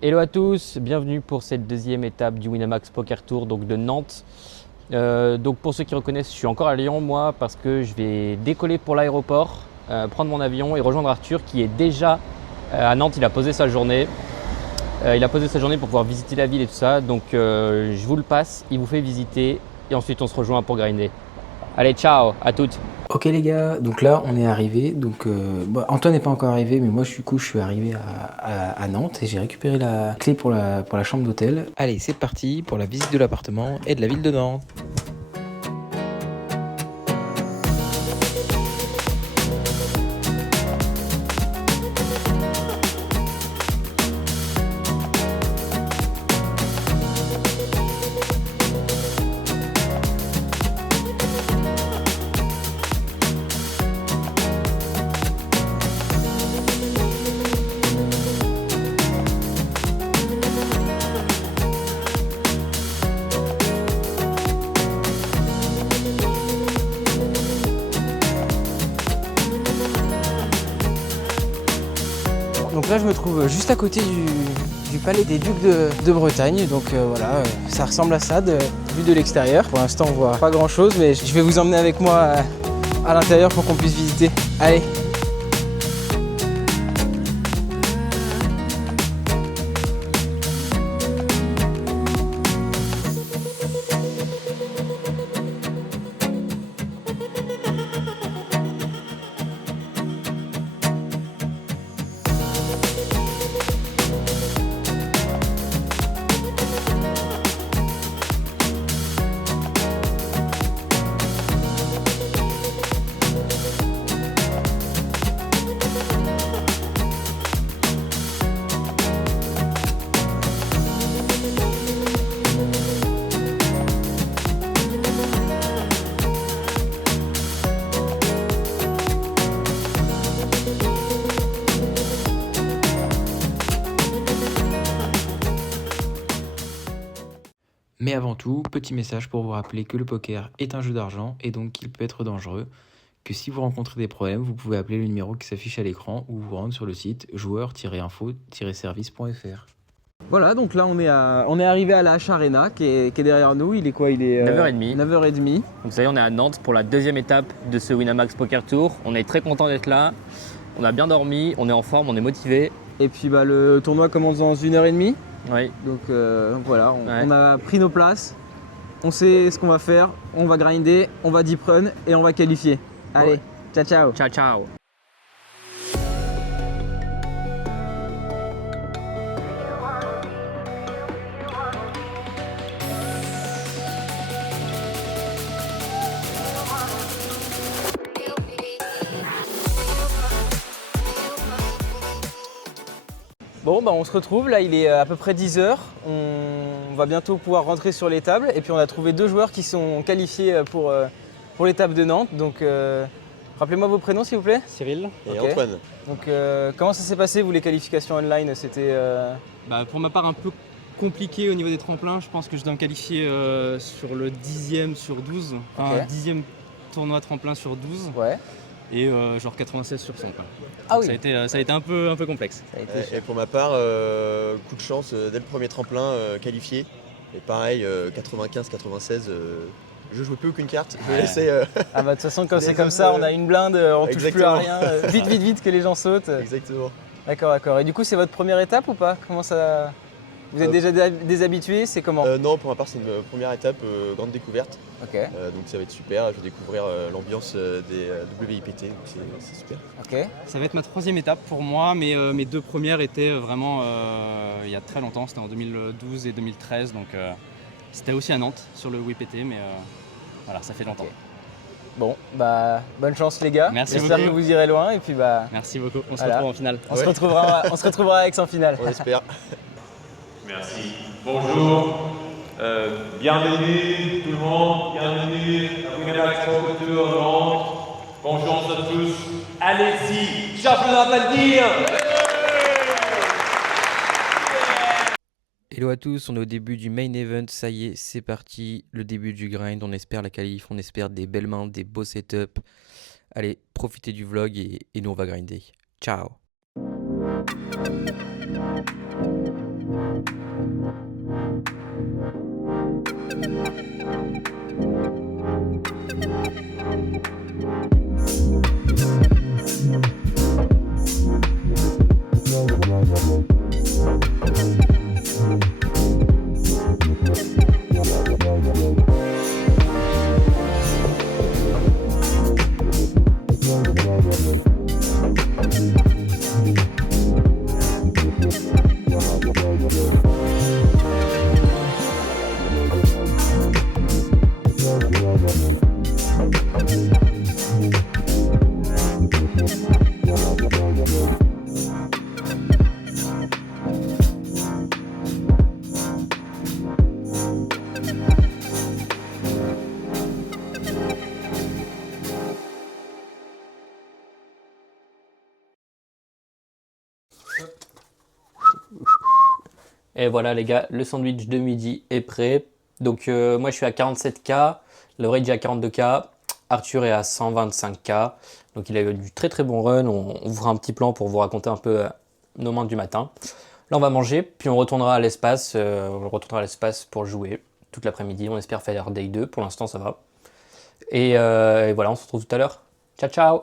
Hello à tous, bienvenue pour cette deuxième étape du Winamax Poker Tour donc de Nantes. Donc pour ceux qui reconnaissent, je suis encore à Lyon moi parce que je vais décoller pour l'aéroport, prendre mon avion et rejoindre Arthur qui est déjà à Nantes. Il a posé sa journée. Pour pouvoir visiter la ville et tout ça. Donc je vous le passe, il vous fait visiter et ensuite on se rejoint pour grinder. Allez, ciao à toutes. Ok les gars, donc là on est arrivé, donc Antoine n'est pas encore arrivé, mais moi je suis arrivé à Nantes et j'ai récupéré la clé pour la chambre d'hôtel. Allez, c'est parti pour la visite de l'appartement et de la ville de Nantes. Donc là je me trouve juste à côté du palais des Ducs de Bretagne, donc voilà, ça ressemble à ça vu de l'extérieur. Pour l'instant on voit pas grand chose, mais je vais vous emmener avec moi à l'intérieur pour qu'on puisse visiter. Allez. Mais avant tout, petit message pour vous rappeler que le poker est un jeu d'argent et donc qu'il peut être dangereux, que si vous rencontrez des problèmes, vous pouvez appeler le numéro qui s'affiche à l'écran ou vous rendre sur le site joueur-info-service.fr. Voilà, donc là on est arrivé à la H Arena qui est derrière nous. Il est quoi? Il est 9h30. 9h30. Donc ça y est, on est à Nantes pour la deuxième étape de ce Winamax Poker Tour. On est très content d'être là. On a bien dormi, on est en forme, on est motivé. Et puis le tournoi commence dans 1h30. Oui. Donc voilà, on a pris nos places. On sait ce qu'on va faire. On va grinder, on va deep run et on va qualifier. Allez, Ouais. ciao ciao. Ciao, ciao. Bon, on se retrouve, là il est à peu près 10h, on va bientôt pouvoir rentrer sur les tables et puis on a trouvé 2 joueurs qui sont qualifiés pour l'étape de Nantes. Donc rappelez-moi vos prénoms s'il vous plaît. Cyril et Ok. Antoine. Donc comment ça s'est passé vous les qualifications online? C'était Pour ma part, un peu compliqué au niveau des tremplins. Je pense que je dois me qualifier sur le 10e sur 12. Enfin, Ok. 10e tournoi tremplin sur 12 ouais. et genre 96 sur 100. Quoi. Ah Donc oui. ça a été un peu complexe. Ça a été Et pour ma part, coup de chance, dès le premier tremplin, qualifié. Et pareil, 95-96, je jouais plus aucune carte. Je me laissais. Ah bah de toute façon quand c'est Les comme autres, ça, on a une blinde, on touche plus à exactement. rien. Vite que les gens sautent. Exactement. D'accord. Et du coup c'est votre première étape ou pas? Comment ça? Vous êtes déjà déshabitué? C'est comment? Non, pour ma part, c'est une première étape, grande découverte. Ok, Donc ça va être super. Je vais découvrir l'ambiance des WIPT. Donc c'est super. ok. Ça va être ma 3e étape pour moi, mais mes 2 premières étaient vraiment il y a très longtemps. C'était en 2012 et 2013. Donc c'était aussi à Nantes sur le WPT, mais voilà, ça fait longtemps. Ok. Bon, bah bonne chance les gars. Merci J'espère que beaucoup. vous irez loin et puis Merci beaucoup. On se Voilà. retrouve en finale. on se Ouais. retrouvera avec en finale. On espère. Merci. Bonjour. Bienvenue tout le monde. Bienvenue à Winamax Poker Tour Nantes. Bonne chance à tous. Allez-y, chapeau d'applaudir. Hello à tous, on est au début du main event, ça y est, c'est parti, le début du grind, on espère la qualif, on espère des belles mains, des beaux setups. Allez, profitez du vlog et nous on va grinder. Ciao. Et voilà les gars, le sandwich de midi est prêt. Donc moi je suis à 47K, le Rage est à 42K, Arthur est à 125K. Donc il a eu du très très bon run. On vous fera un petit plan pour vous raconter un peu nos mains du matin. Là on va manger, puis on retournera à l'espace. Pour jouer toute l'après-midi. On espère faire day 2, pour l'instant ça va. Et voilà, on se retrouve tout à l'heure. Ciao ciao.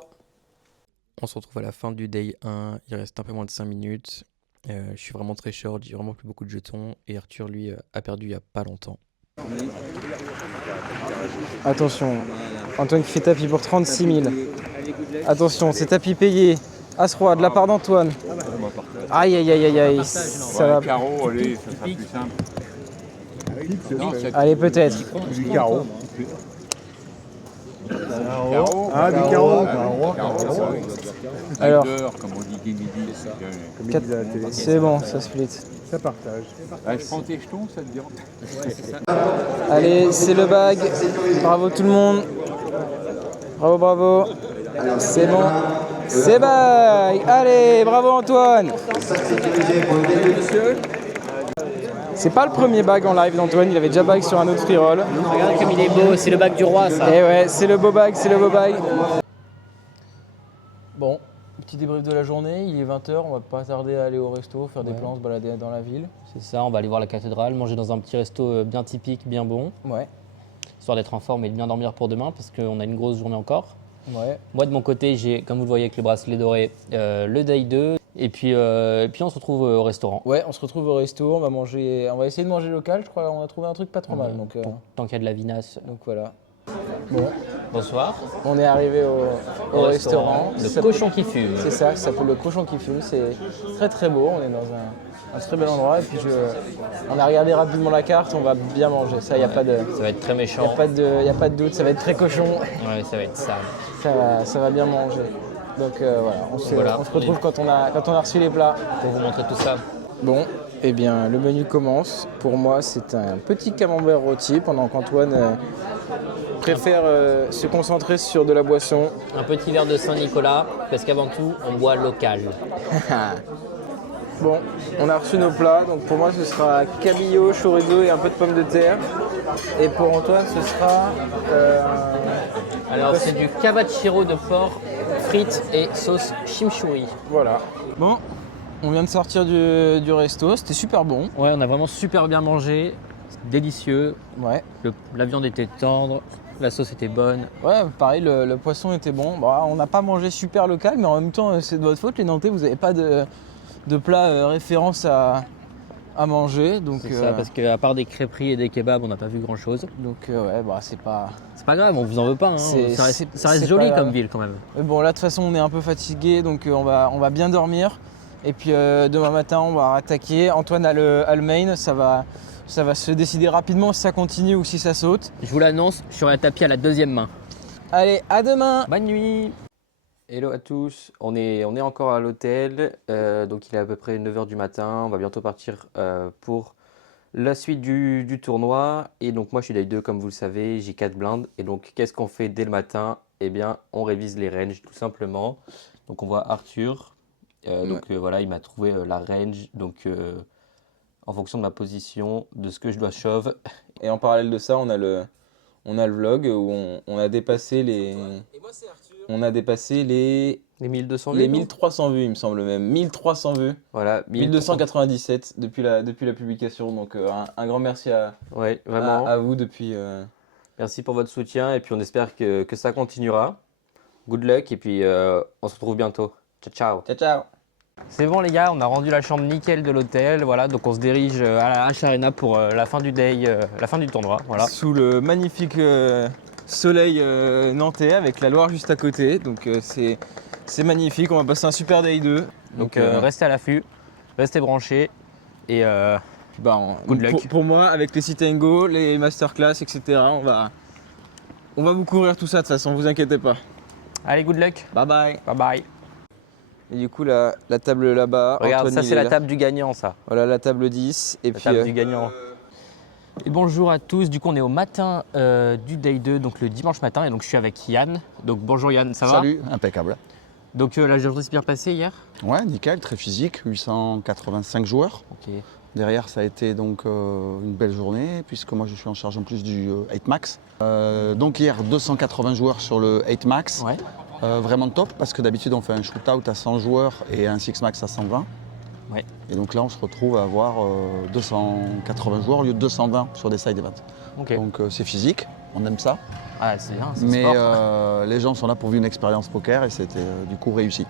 On se retrouve à la fin du day 1, il reste un peu moins de 5 minutes. Je suis vraiment très short, j'ai vraiment plus beaucoup de jetons et Arthur lui a perdu il n'y a pas longtemps. Attention, Antoine qui fait tapis pour 36 000. Attention, c'est tapis payé. As-roi de la part d'Antoine. Aïe aïe aïe aïe aïe. Ça va. Carreau, allez, ça sera plus simple. Allez peut-être. Du carreau. Ah, du carreau. Alors, Comme on dit, midi. c'est bon, ça split. Ça partage. Je prends tes jetons, ça te dit. Allez, c'est le bag. Bravo tout le monde. Bravo, bravo. C'est bon. C'est bag. Allez, bravo Antoine. C'est pas le premier bag en live d'Antoine, il avait déjà bag sur un autre free roll. Regarde comme il est beau, c'est le bac du roi ça. Et ouais, c'est le beau bag, c'est le beau bag. Bon, petit débrief de la journée, il est 20h, on va pas tarder à aller au resto, faire des plans, se balader dans la ville. C'est ça, on va aller voir la cathédrale, manger dans un petit resto bien typique, bien bon. Ouais, Histoire d'être en forme et de bien dormir pour demain parce qu'on a une grosse journée encore. ouais. Moi de mon côté, j'ai, comme vous le voyez avec le bracelet doré, le day 2 et puis on se retrouve au restaurant. Ouais, on se retrouve au resto, on va essayer de manger local, je crois, on a trouvé un truc pas trop mal. Donc Tant qu'il y a de la vinasse. voilà. Bon, Bonsoir. on est arrivé au restaurant. Le Ça- cochon qui fume. C'est ça s'appelle le cochon qui fume, c'est très très beau, on est dans un très bel endroit et puis on a regardé rapidement la carte, on va bien manger, ça y a pas de... Ça va être très méchant. Y a pas de doute, ça va être très cochon, Ouais, ça va être sale. ça va bien manger. Donc voilà, on se retrouve Et- quand on a reçu les plats. Pour vous montrer tout ça. Bon, eh bien le menu commence. Pour moi c'est un petit camembert rôti pendant qu'Antoine préfère se concentrer sur de la boisson. Un petit verre de Saint-Nicolas parce qu'avant tout, on boit local. Bon, on a reçu nos plats, donc pour moi ce sera cabillaud, chorizo et un peu de pommes de terre. Et pour Antoine ce sera... Alors c'est du cabachiro de porc, frites et sauce chimichurri. voilà. Bon, on vient de sortir du resto, c'était super bon. Ouais, on a vraiment super bien mangé, c'est délicieux. Ouais, La viande était tendre, la sauce était bonne. ouais pareil, le poisson était bon. Bon, on n'a pas mangé super local, mais en même temps c'est de votre faute les Nantais, vous n'avez pas de plat référence à manger. Donc, C'est ça, parce qu'à part des crêperies et des kebabs, on n'a pas vu grand chose. donc ouais, bah c'est pas... C'est pas grave, on vous en veut pas. Hein. C'est- Ça reste, c'est- ça reste c'est joli pas comme grave. ville quand même. Mais bon là de toute façon on est un peu fatigué, donc on va bien dormir. Et puis demain matin on va attaquer. Antoine a le main, ça va se décider rapidement si ça continue ou si ça saute. Je vous l'annonce, je serai à tapis à la deuxième main. Allez, à demain. Bonne nuit. Hello à tous, on est encore à l'hôtel, donc il est à peu près 9h du matin, on va bientôt partir pour la suite du tournoi. Et donc moi je suis day 2 comme vous le savez, j'ai 4 blindes. Et donc qu'est-ce qu'on fait dès le matin? Eh bien on révise les ranges tout simplement. Donc on voit Arthur, voilà il m'a trouvé la range, donc en fonction de ma position, de ce que je dois shove. Et en parallèle de ça on a le vlog où on a dépassé les... On a dépassé les 1200 vues. les non 1300 vues, il me semble même. 1300 vues. Voilà, 1297 depuis la publication. Donc un grand merci Ouais, vraiment. à vous depuis. Merci pour votre soutien et puis on espère que ça continuera. Good luck et puis on se retrouve bientôt. Ciao, ciao. Ciao, ciao. C'est bon les gars, on a rendu la chambre nickel de l'hôtel, voilà, donc on se dirige à la H-Arena pour la fin du day, la fin du tournoi, voilà. Sous le magnifique soleil nantais avec la Loire juste à côté. Donc c'est magnifique, on va passer un super day 2. Donc restez à l'affût, restez branchés et good luck. Pour moi, avec les sit and go, les masterclass, etc., on va vous couvrir tout ça de toute façon, vous inquiétez pas. allez, good luck, Bye bye. bye bye. Et du coup, la table là-bas, Regarde, Antoine, ça il c'est est la là. table du gagnant ça, Voilà la table 10. Et la puis table du gagnant. Et bonjour à tous, du coup on est au matin du day 2, donc le dimanche matin, et donc je suis avec Yann. Donc bonjour Yann, ça va? Salut, impeccable. Donc la journée s'est bien passée hier? Ouais, nickel, très physique, 885 joueurs. Ok. Derrière, ça a été donc une belle journée, puisque moi je suis en charge en plus du 8 Max. Donc hier, 280 joueurs sur le 8 Max. Ouais. Vraiment top, parce que d'habitude on fait un shootout à 100 joueurs et un 6 Max à 120. Ouais. Et donc là, on se retrouve à avoir 280 joueurs au lieu de 220 sur des side events. Ok. Donc c'est physique, on aime ça. Ah c'est bien, c'est Mais sport. les gens sont là pour vivre une expérience poker et c'était du coup réussi.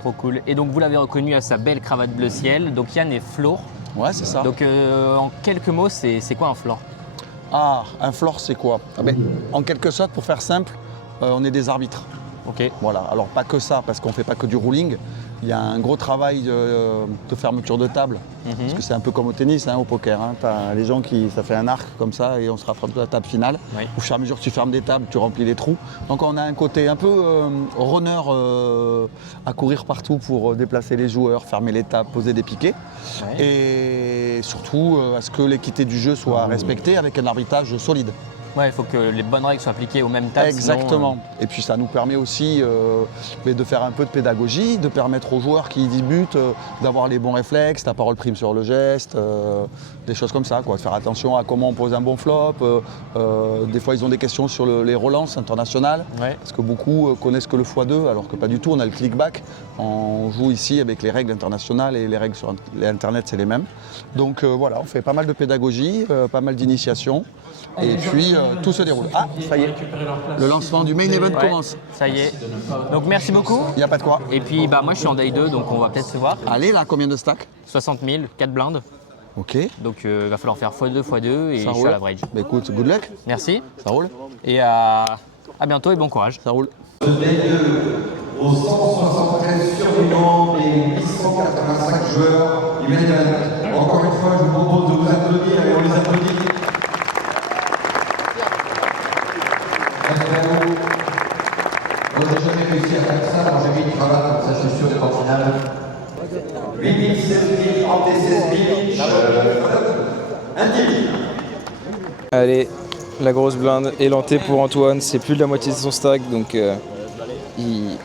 Trop cool. Et donc vous l'avez reconnu à sa belle cravate bleu ciel. Donc Yann est floor. Ouais, c'est ça. Donc en quelques mots, c'est quoi un floor? Ah, un floor, c'est quoi? En quelque sorte, pour faire simple, on est des arbitres. Ok. Voilà. Alors pas que ça, parce qu'on ne fait pas que du ruling. Il y a un gros travail de fermeture de table. Parce que c'est un peu comme au tennis, au poker. T'as les gens ça fait un arc comme ça et on se rattrape de la table finale. Oui. Au fur et à mesure que tu fermes des tables, tu remplis les trous. Donc on a un côté un peu runner à courir partout pour déplacer les joueurs, fermer les tables, poser des piquets. Ouais. Et surtout à ce que l'équité du jeu soit respectée avec un arbitrage solide. Ouais, il faut que les bonnes règles soient appliquées aux mêmes tables. Exactement. Et puis ça nous permet aussi de faire un peu de pédagogie, de permettre aux joueurs qui débutent d'avoir les bons réflexes, la parole prime sur le geste, des choses comme ça, quoi. De faire attention à comment on pose un bon flop. Des fois, ils ont des questions sur les relances internationales, Ouais. parce que beaucoup connaissent que le x2, alors que pas du tout. On a le click-back. On joue ici avec les règles internationales et les règles sur Internet, c'est les mêmes. Donc voilà, on fait pas mal de pédagogie, pas mal d'initiation. Et puis tout se déroule. Ah, ça y est, le lancement du main event Ouais, commence. ça y est. Donc merci beaucoup. Il n'y a pas de quoi. Et puis moi je suis en day 2, donc on va peut-être se voir. Allez, là, combien de stacks? 60 000, 4 blindes. Ok, Donc il va falloir faire x2, x2 et je ça suis roule. à l'average. Bah écoute, good luck, Merci. ça roule, Et à bientôt et bon courage. ça roule. Aux 173 survivants des 885 joueurs du main event. Encore une fois, je vous propose de vous applaudir et on les applaudit. Merci à vous. Moi, j'ai jamais réussi à faire ça, alors j'ai mis une cravate, comme ça c'est sûr d'être en finale. 8 000, 16 000, entre 16 000, un 10 000. Allez, la grosse blinde élantée pour Antoine, c'est plus de la moitié de son stack, donc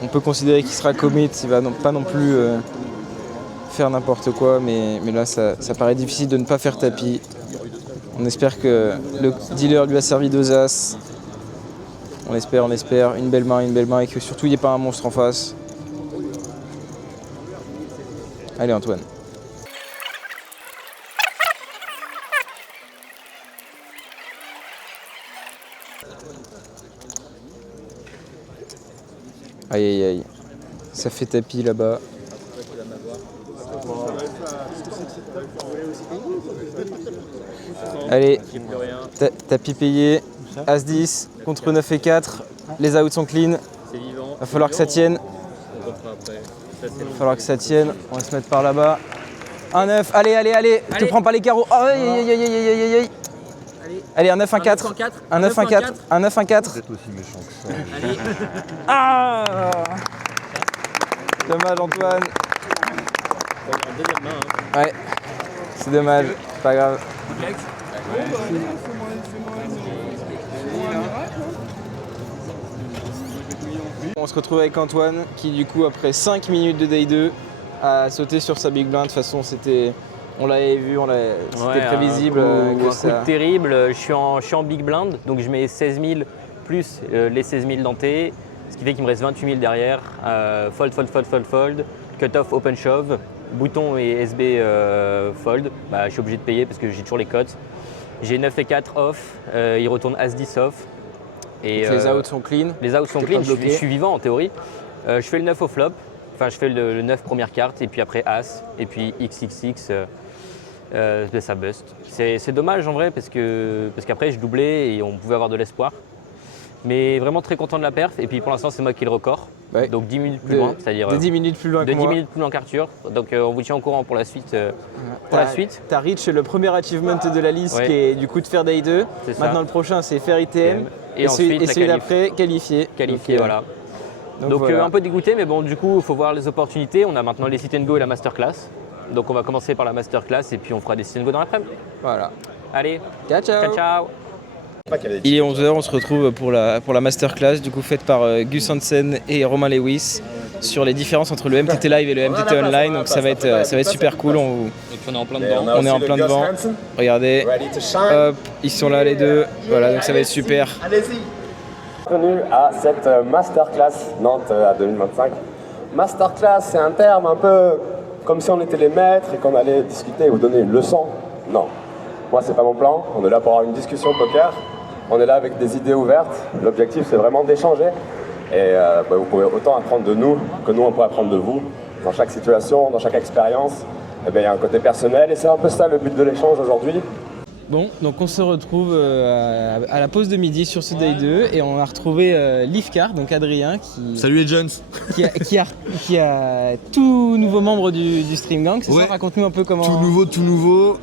on peut considérer qu'il sera commit, il va pas non plus faire n'importe quoi, mais là ça paraît difficile de ne pas faire tapis. On espère que le dealer lui a servi 2 as. On espère, une belle main et que surtout il n'y ait pas un monstre en face. Allez Antoine. Aïe aïe aïe, ça fait tapis là-bas. Allez, tapis payé, As-10 contre 9 et 4, les outs sont clean. Va falloir que ça tienne. On va se mettre par là-bas. Un 9, allez, je te prends pas les carreaux. Oh, aïe aïe aïe aïe aïe aïe. Allez, un 9, un 4. Un 9, un 4. Un 9, un 4. Vous êtes aussi méchant que ça. Ah! Dommage Antoine. Ouais, c'est dommage, pas grave. On se retrouve avec Antoine qui du coup après 5 minutes de day 2 a sauté sur sa big blind. De toute façon on l'avait vu, c'était prévisible Un que coup ça... terrible, je suis en big blind, donc je mets 16 000 plus les 16 000 dentés, ce qui fait qu'il me reste 28 000 derrière. Fold, cut-off, open shove, bouton et SB fold. Je suis obligé de payer parce que j'ai toujours les cotes. J'ai 9 et 4 off, il retourne As-10 off. Et les outs sont clean. Les outs sont T'es clean, pas bloqué. je suis vivant en théorie. Je fais le 9 au flop, Enfin, je fais le 9 première carte et puis après As et puis XXX, ça bust. C'est dommage en vrai parce qu'après je doublais et on pouvait avoir de l'espoir. Mais vraiment très content de la perf. Et puis pour l'instant, c'est moi qui ai le record. Ouais. Donc 10 minutes plus loin, c'est-à-dire de 10 minutes plus loin de que 10 moi. minutes plus loin qu'Arthur. Donc on vous tient au courant pour la suite. T'as reach le premier achievement de la liste Ouais. qui est du coup de faire Day 2. C'est ça. Maintenant le prochain c'est faire ITM. Et ensuite, la celui qualif. d'après qualifié. Qualifié, Donc, voilà. Donc voilà. un peu dégoûté, mais bon, du coup, il faut voir les opportunités. On a maintenant les sit and go et la masterclass. Donc on va commencer par la masterclass et puis on fera des sit and go dans l'après-midi. Voilà. Allez, Ciao ciao. ciao ciao. Il est 11h, on se retrouve pour la masterclass du coup faite par Gus Hansen et Romain Lewis sur les différences entre le MTT Live et le MTT Online. Donc ça va être super cool. Et puis on est en plein dedans. On est en plein devant. Regardez, hop, ils sont là les deux. Voilà, donc ça va être super. Bienvenue à cette masterclass Nantes à 2025. Masterclass, c'est un terme un peu comme si on était les maîtres et qu'on allait discuter et vous donner une leçon. Non, moi c'est pas mon plan. On est là pour avoir une discussion poker. On est là avec des idées ouvertes. L'objectif c'est vraiment d'échanger. Et vous pouvez autant apprendre de nous que nous on peut apprendre de vous. Dans chaque situation, dans chaque expérience, il y a un côté personnel et c'est un peu ça le but de l'échange aujourd'hui. Bon, donc on se retrouve à la pause de midi sur ce Day 2 et on a retrouvé Livcar, donc Adrien qui... Salut les jeunes. qui a tout nouveau membre du Stream Gang, c'est Ouais. ça? Raconte-nous un peu comment... Tout nouveau.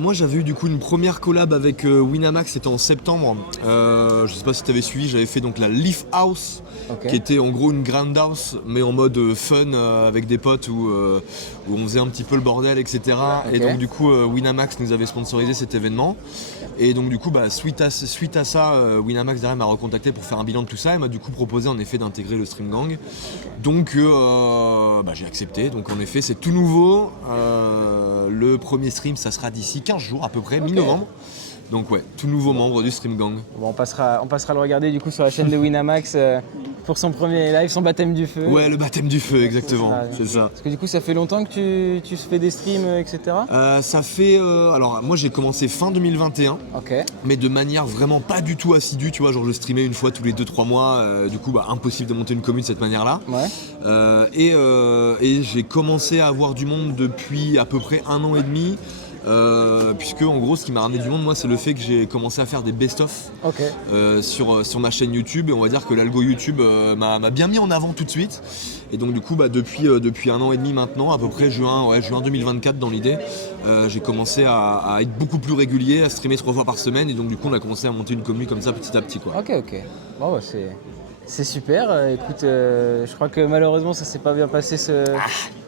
Moi j'avais eu du coup une première collab avec Winamax, c'était en septembre. Je sais pas si tu avais suivi, j'avais fait donc la Leaf House, Ok. qui était en gros une grand house, mais en mode fun avec des potes où on faisait un petit peu le bordel, etc. Ok. Et donc du coup Winamax nous avait sponsorisé cet événement. Et donc du coup suite à ça, Winamax derrière m'a recontacté pour faire un bilan de tout ça et m'a du coup proposé en effet d'intégrer le Stream Gang. Donc j'ai accepté. Donc en effet c'est tout nouveau. Le premier stream ça sera d'ici 15 jours à peu près, mi-novembre. Donc ouais, tout nouveau membre du Stream Gang. Bon, on passera le regarder du coup sur la chaîne de Winamax pour son premier live, son baptême du feu. Ouais, le baptême du feu, exactement, C'est c'est ça. Parce que du coup ça fait longtemps que tu fais des streams, etc. Ça fait... alors moi j'ai commencé fin 2021, Ok. mais de manière vraiment pas du tout assidue, tu vois, genre je streamais une fois tous les 2-3 mois, du coup impossible de monter une commune de cette manière-là. Ouais. Et j'ai commencé à avoir du monde depuis à peu près 1 an et demi. Puisque en gros ce qui m'a ramené du monde moi c'est le fait que j'ai commencé à faire des best-of Ok. sur ma chaîne YouTube et on va dire que l'algo YouTube m'a bien mis en avant tout de suite et donc du coup depuis 1 an et demi maintenant à peu près juin 2024 dans l'idée j'ai commencé à être beaucoup plus régulier, à streamer 3 fois par semaine et donc du coup on a commencé à monter une commune comme ça petit à petit quoi. Ok. Bon bah c'est super. Écoute, je crois que malheureusement ça s'est pas bien passé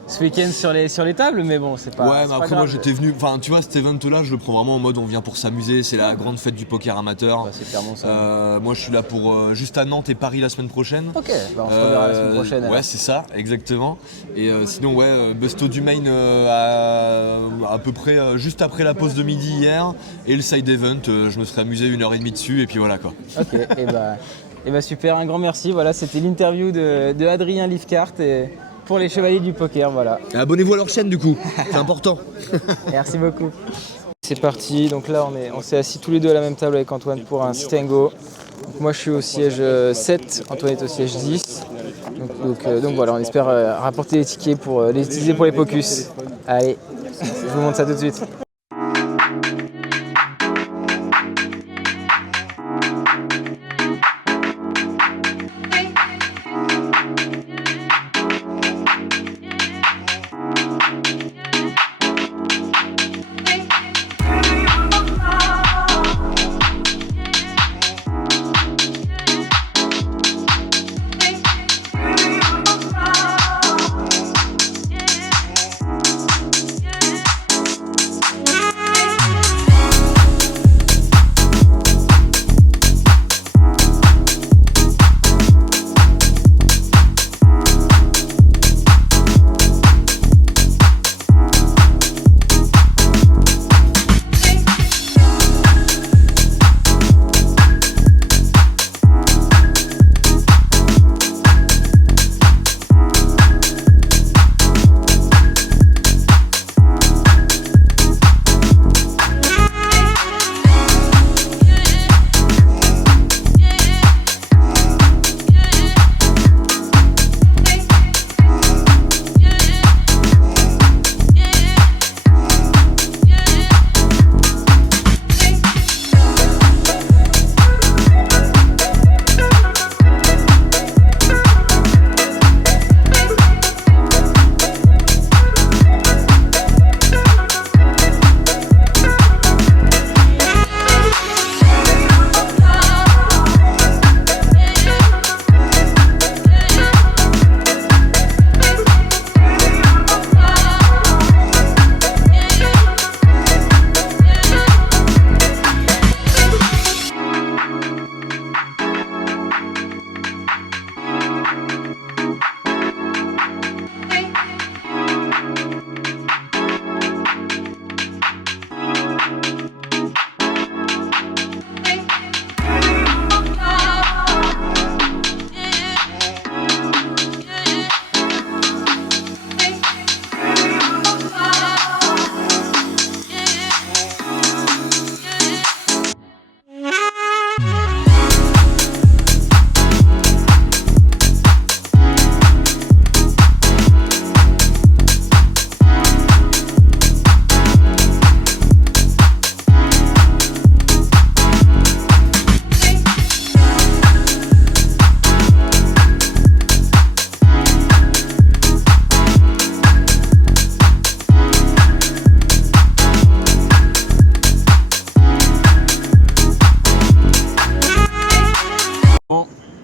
ce week-end sur les tables, mais bon, c'est pas. Ouais, c'est mais pas après grave. moi j'étais venu, enfin tu vois cet event-là je le prends vraiment en mode on vient pour s'amuser, c'est la grande fête du poker amateur. Bah, c'est clairement ça. Moi je suis là pour juste à Nantes et Paris la semaine prochaine. Ok, bah, on se reverra la semaine prochaine. alors. Ouais c'est ça, exactement. Et sinon Busto du Main à peu près juste après la pause de midi hier et le side event, je me serais amusé 1h30 dessus et puis voilà quoi. Ok, et bah super, un grand merci. Voilà, c'était l'interview de Adrien Livcart et pour les Chevaliers du Poker, voilà. Et abonnez-vous à leur chaîne du coup, c'est important. Merci beaucoup. C'est parti, donc là on s'est assis tous les deux à la même table avec Antoine pour un sit and go. Donc moi je suis au siège 7, Antoine est au siège 10. Donc voilà, on espère rapporter les tickets pour les utiliser pour les pocus. Allez, je vous montre ça tout de suite.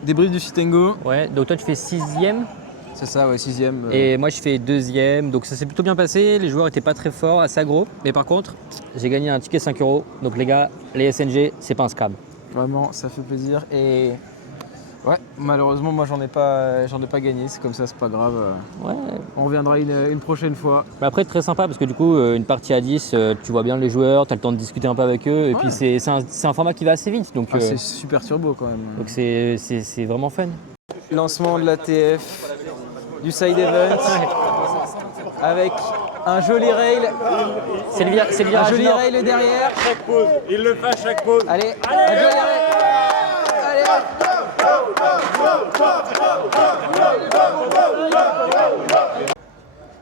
débrief du sit and go. Ouais, donc toi tu fais 6e C'est ça, ouais, 6ème. et moi je fais 2e. Donc ça s'est plutôt bien passé. Les joueurs étaient pas très forts, assez aggro. Mais par contre, j'ai gagné un ticket 5 €. Donc les gars, les SNG, c'est pas un scam. Vraiment, ça fait plaisir. Et ouais, malheureusement, moi j'en ai pas gagné. C'est comme ça, c'est pas grave. Ouais. On reviendra une prochaine fois. Mais après, très sympa parce que du coup, une partie à 10, tu vois bien les joueurs, tu as le temps de discuter un peu avec eux. Et puis c'est un format qui va assez vite. Donc C'est super turbo quand même. donc c'est vraiment fun. Lancement de l'ATF, du side event, avec un joli rail. C'est le Un virage joli nord. rail derrière. Chaque pause, il le fait à chaque pause. Allez, un joli rail. Allez.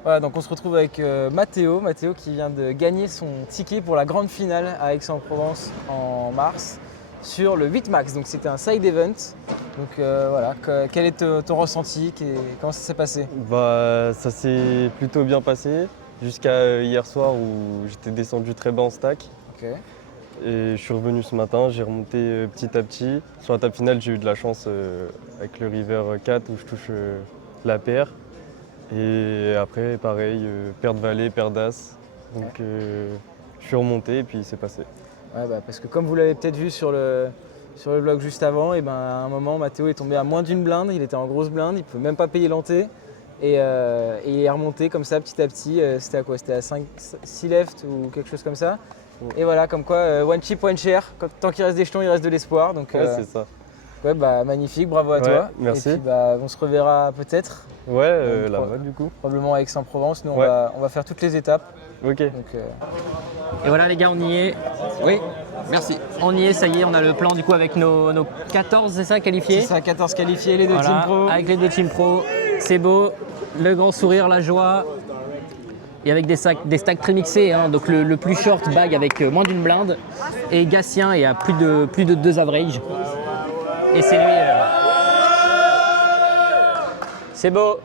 Voilà, donc on se retrouve avec Mathéo qui vient de gagner son ticket pour la grande finale à Aix-en-Provence en mars sur le 8 max. Donc c'était un side event. Donc voilà, quel est ton ressenti? Comment ça s'est passé? Bah, ça s'est plutôt bien passé jusqu'à hier soir où j'étais descendu très bas en stack. Ok. Et je suis revenu ce matin, j'ai remonté petit à petit. Sur la table finale, j'ai eu de la chance avec le river 4 où je touche la paire. Et après, pareil, paire de valet, paire d'as. Donc je suis remonté et puis c'est passé. Ouais, bah, parce que comme vous l'avez peut-être vu sur le vlog juste avant, et ben, à un moment, Mathéo est tombé à moins d'une blinde. Il était en grosse blinde, il ne peut même pas payer l'anté. Et il est remonté comme ça petit à petit. C'était à quoi? C'était à 6 left ou quelque chose comme ça. Et voilà, comme quoi, one chip, one share. Tant qu'il reste des jetons, il reste de l'espoir. Donc, Ouais, c'est ça. ouais, bah, magnifique, bravo à Ouais, toi. merci. Et puis bah, on se reverra peut-être, Ouais, là-bas du coup. probablement à Aix-en-Provence. Nous, Ouais. on va faire toutes les étapes. Ok. Donc, Et voilà les gars, on y est. oui, merci. On y est, ça y est, on a le plan du coup avec nos 14, c'est ça, qualifiés. C'est ça, 14 qualifiés, les deux Voilà, teams pro. avec les deux teams pro. C'est beau, le grand sourire, la joie. Et avec des stacks très mixés, hein. Donc le plus short bag avec moins d'une blinde. Et Gatien est à plus de 2 average. Et c'est lui. C'est beau.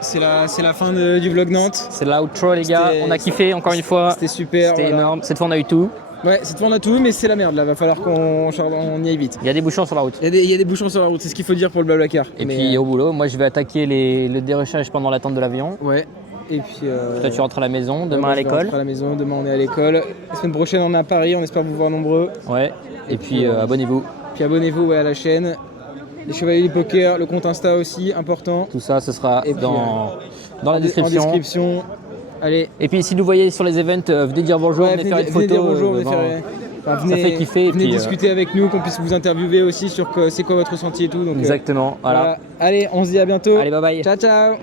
C'est la fin du vlog Nantes. C'est l'outro les gars. C'était- On a kiffé encore une fois. C'était super. C'était voilà. énorme. Cette fois on a eu tout. Ouais, cette fois on a tout, mais c'est la merde là. Va falloir qu'on y aille vite. Il y a des bouchons sur la route. Il y a des bouchons sur la route, c'est ce qu'il faut dire pour le Blablacar. Et Mais, puis au boulot, moi je vais attaquer le dérushage pendant l'attente de l'avion. ouais. Et puis. Toi tu rentres à la maison, demain moi, à je vais l'école. rentrer à la maison, demain on est à l'école. La semaine prochaine on est à Paris, on espère vous voir nombreux. Ouais. Et puis abonnez-vous. Puis abonnez-vous ouais, à la chaîne. Les Chevaliers du Poker, le compte Insta aussi, important. Tout ça, ce sera Et puis, dans la En description. description. Allez. Et puis si nous voyez sur les events, venez dire bonjour, Ouais, venez faire une venez dire photo. bonjour, venez vraiment. faire. Enfin, venez, fait kiffer, et venez puis, discuter avec nous, qu'on puisse vous interviewer aussi sur c'est quoi votre ressenti et tout. Donc, Exactement. Voilà. Allez, on se dit à bientôt. Allez, bye bye. Ciao, ciao.